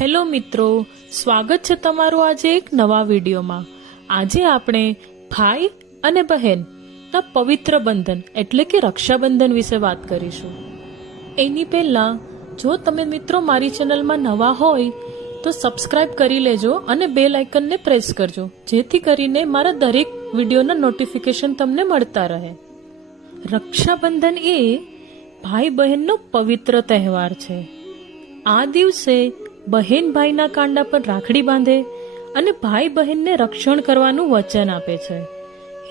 Hello મિત્રો, સ્વાગત છે તમારું આજે એક નવા વિડીયોમાં. આજે આપણે ભાઈ અને બહેન ના પવિત્ર બંધન, એટલે કે રક્ષાબંધન વિશે વાત કરીશું. એની પહેલા, જો તમે મિત્રો મારી ચેનલમાં નવા હોય, તો સબસ્ક્રાઇબ કરી લેજો અને બે લાઇકનને પ્રેસ કરજો, જેથી કરીને મારા દરેક વિડીયોના નોટિફિકેશન તમને મળતા રહે. રક્ષાબંધન એ ભાઈ બહેનનો પવિત્ર તહેવાર છે. આ દિવસે બહેન ભાઈના કાંડા પર રાખડી બાંધે અને ભાઈ બહેનને રક્ષણ કરવાનું વચન આપે છે.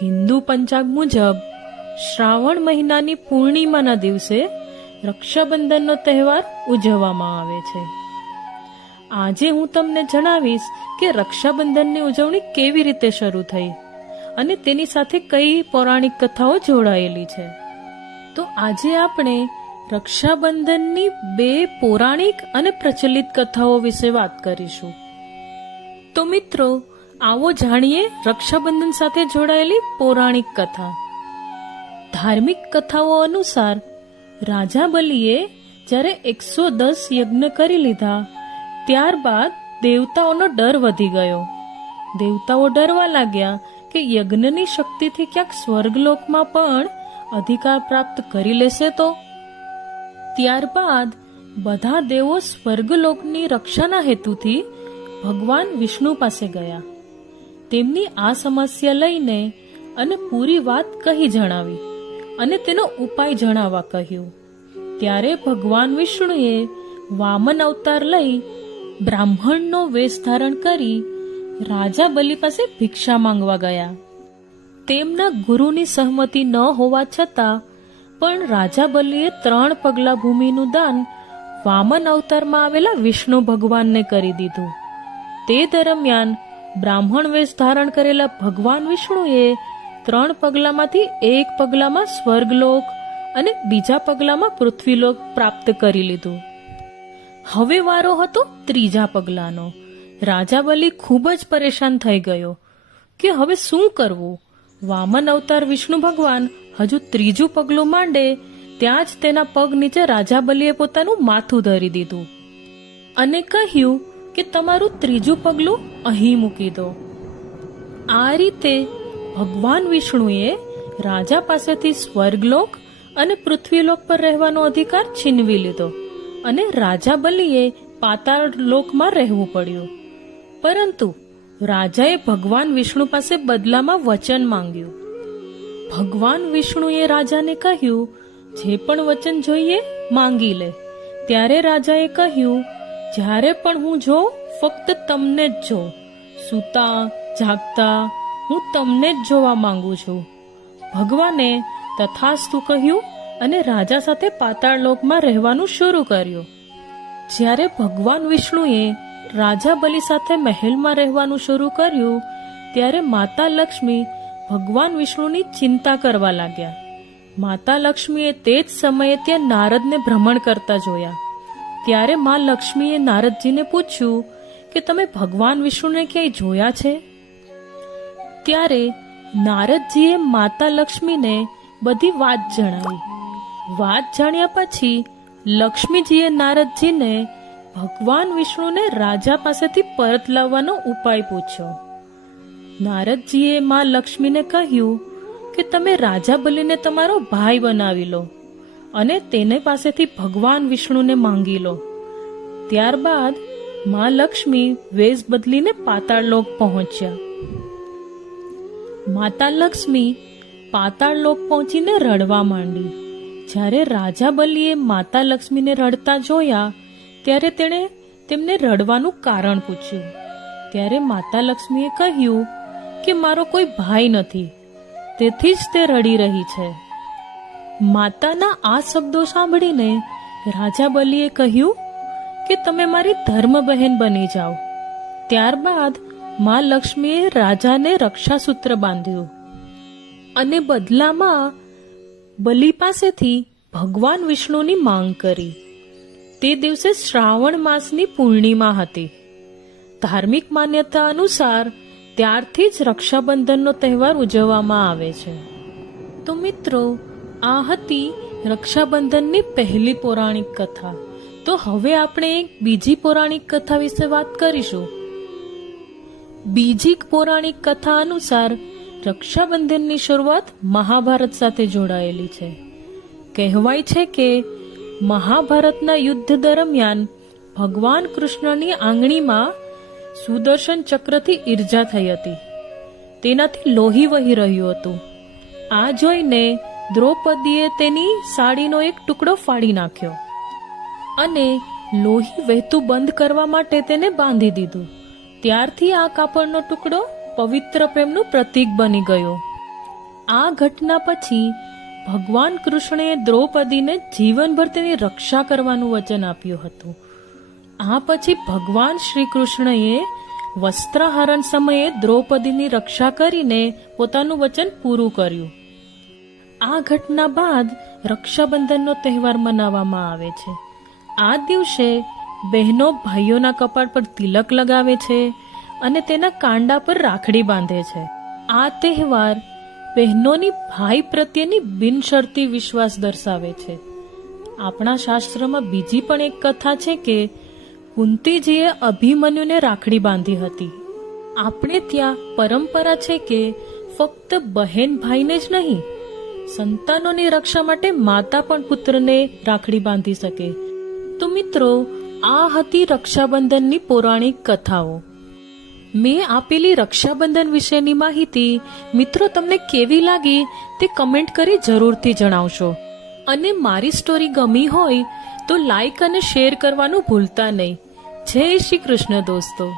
હિન્દુ પંચાંગ મુજબ શ્રાવણ મહિનાની પૂર્ણિમાના દિવસે રક્ષાબંધનનો તહેવાર ઉજવવામાં આવે છે. આજે હું તમને જણાવીશ કે રક્ષાબંધનની ઉજવણી કેવી રીતે શરૂ થઈ અને તેની સાથે કઈ પૌરાણિક કથાઓ જોડાયેલી છે. તો આજે આપણે રક્ષાબંધનની બે પૌરાણિક અને પ્રચલિત કથાઓ વિશે વાત કરીશું. તો મિત્રો, આવો જાણીએ રક્ષાબંધન સાથે જોડાયેલી પૌરાણિક કથા. ધાર્મિક કથાઓ અનુસાર, રાજા બલિએ જ્યારે એકસો દસ યજ્ઞ કરી લીધા, ત્યારબાદ દેવતાઓનો ડર વધી ગયો. દેવતાઓ ડરવા લાગ્યા કે યજ્ઞની શક્તિથી ક્યાંક સ્વર્ગલોકમાં પણ અધિકાર પ્રાપ્ત કરી લેશે તો ત્યારબાદ બધા દેવો સ્વર્ગલોકની રક્ષાના હેતુથી ભગવાન વિષ્ણુ પાસે ગયા. તેમની આ સમસ્યા લઈને અને પૂરી વાત કહી જણાવી અને તેનો ઉપાય જણાવવા કહ્યું. ત્યારે ભગવાન વિષ્ણુએ વામન અવતાર લઈ બ્રાહ્મણનો વેશ ધારણ કરી રાજા બલિ પાસે ભિક્ષા માંગવા ગયા. તેમના ગુરુની સહમતિ ન હોવા છતાં પણ રાજા બલિએ ત્રણ પગલા ભૂમિનું દાન વામન અવતારમાં આવેલા વિષ્ણુ ભગવાનને કરી દીધું. તે દરમિયાન બ્રાહ્મણ વેશ ધારણ કરેલા ભગવાન વિષ્ણુએ ત્રણ પગલામાંથી એક પગલામાં સ્વર્ગલોક અને બીજા પગલામાં પૃથ્વીલોક પ્રાપ્ત કરી લીધું. હવે વારો હતો ત્રીજા પગલાનો. રાજા બલિ ખૂબ જ પરેશાન થઈ ગયો કે હવે શું કરવું? વામન અવતાર વિષ્ણુ ભગવાન હજુ ત્રીજું પગલું માંડે, ત્યાં જ તેના પગ નીચે રાજા બલિએ પોતાનું માથું ધરી દીધું અને કહ્યું કે તમારું ત્રીજું પગલું અહીં મૂકી દો. આ રીતે ભગવાન વિષ્ણુએ રાજા પાસેથી સ્વર્ગલોક અને પૃથ્વીલોક પર રહેવાનો અધિકાર છીનવી લીધો અને રાજા બલિએ પાતાળ લોકમાં રહેવું પડ્યું. પરંતુ રાજાએ ભગવાન વિષ્ણુ પાસે બદલામાં વચન માંગ્યું. ભગવાન વિષ્ણુએ રાજાને કહ્યું, જે પણ વચન જોઈએ, માંગી લે. ત્યારે રાજાએ કહ્યું, જ્યારે પણ હું જોઉં, ફક્ત તમને જ જો સૂતા, જાગતા, હું તમને જ જોવા માંગુ છું. ભગવાને તથાસ્તુ કહ્યું અને રાજા સાથે પાતાળ લોકમાં રહેવાનું શરૂ કર્યું. જ્યારે ભગવાન વિષ્ણુએ રાજા બલિ સાથે મહેલમાં રહેવાનું શરૂ કર્યું, ત્યારે માતા લક્ષ્મી ભગવાન વિષ્ણુની ચિંતા કરવા લાગ્યા. માતા લક્ષ્મીએ તે જ સમયે ત્યાં નારદને ભ્રમણ કરતા જોયા. ત્યારે મા લક્ષ્મીએ નારદજીને પૂછ્યું કે, તમે ભગવાન વિષ્ણુને ક્યાંય જોયા છે? ત્યારે નારદજીએ માતા લક્ષ્મીને બધી વાત જણાવી. વાત જાણ્યા પછી લક્ષ્મીજીએ નારદજીને ભગવાન વિષ્ણુને રાજા પાસેથી પરત લાવવાનો ઉપાય પૂછ્યો. નારદજીએ માં લક્ષ્મીને કહ્યું કે તમે રાજા બલિને તમારો ભાઈ બનાવી લો અને તેને પાસેથી ભગવાન વિષ્ણુને માંગી લો. ત્યારબાદમાં લક્ષ્મી વેશ બદલીને પાતાળ લોક પહોંચ્યા. માતા લક્ષ્મી પાતાળ લોક પહોંચીને રડવા માંડી. જ્યારે રાજા બલિએ માતા લક્ષ્મીને રડતા જોયા, ત્યારે તેણે તેમને રડવાનું કારણ પૂછ્યું. ત્યારે માતા લક્ષ્મીએ કહ્યું કે મારો કોઈ ભાઈ નથી. તેથી જ તે રડી રહી છે. માતાના આ શબ્દો સાંભળીને રાજા બલીએ કહ્યું કે તમે મારી ધર્મ બહેન બની જાઓ. ત્યારબાદ મા લક્ષ્મીએ રાજાને રક્ષાસૂત્ર બાંધ્યું. અને બદલામાં બલિ પાસેથી ભગવાન વિષ્ણુની માંગ કરી. તે દિવસે શ્રાવણ માસની પૂર્ણિમા હતી. ધાર્મિક માન્યતા અનુસાર ત્યારથી જ રક્ષાબંધનનો તહેવાર ઉજવવામાં આવે છે. તો મિત્રો, આ હતી રક્ષાબંધનની પહેલી પૌરાણિક કથા. તો હવે આપણે એક બીજી પૌરાણિક કથા વિશે વાત કરીશું. બીજી પૌરાણિક કથા અનુસાર રક્ષાબંધનની શરૂઆત મહાભારત સાથે જોડાયેલી છે. કહેવાય છે કે મહાભારતના યુદ્ધ દરમિયાન ભગવાન કૃષ્ણની આંગળીમાં સુદર્શન ચક્રથી ઈર્જા થઈ હતી. તેનાથી લોહી વહી રહ્યું હતું. આ જોઈને દ્રૌપદીએ તેની સાડીનો એક ટુકડો ફાડી નાખ્યો અને લોહી વહેતું બંધ કરવા માટે તેને બાંધી દીધું. ત્યારથી આ કાપડનો ટુકડો પવિત્ર પ્રેમનું પ્રતીક બની ગયો. આ ઘટના પછી ભગવાન કૃષ્ણએ દ્રૌપદીને જીવનભર તેની રક્ષા કરવાનું વચન આપ્યું હતું. આ પછી ભગવાન શ્રી કૃષ્ણએ વસ્ત્રહરણ સમયે દ્રૌપદીની રક્ષા કરીને પોતાનું વચન પૂરું કર્યું. આ ઘટના બાદ રક્ષાબંધનનો તહેવાર મનાવવામાં આવે છે. આ દિવસે બહેનો ભાઈઓના કપાળ પર તિલક લગાવે છે અને તેના કાંડા પર રાખડી બાંધે છે. આ તહેવાર બહેનોની ભાઈ પ્રત્યેની બિનશરતી વિશ્વાસ દર્શાવે છે. આપણા શાસ્ત્રમાં બીજી પણ એક કથા છે કે કુંતીજીએ અભિમન્યુને રાખડી બાંધી હતી. આપણે ત્યાં પરંપરા છે કે ફક્ત બહેન ભાઈને જ નહીં, સંતાનોની રક્ષા માટે માતા પણ પુત્રને રાખડી બાંધી શકે. તો મિત્રો, આ હતી રક્ષાબંધનની પૌરાણિક કથાઓ. મેં આપેલી રક્ષાબંધન વિશેની માહિતી મિત્રો તમને કેવી લાગી તે કમેન્ટ કરી જરૂરથી જણાવશો અને મારી સ્ટોરી ગમી હોય તો લાઈક અને શેર કરવાનું ભૂલતા નહીં. જય શ્રી કૃષ્ણ દોસ્તો.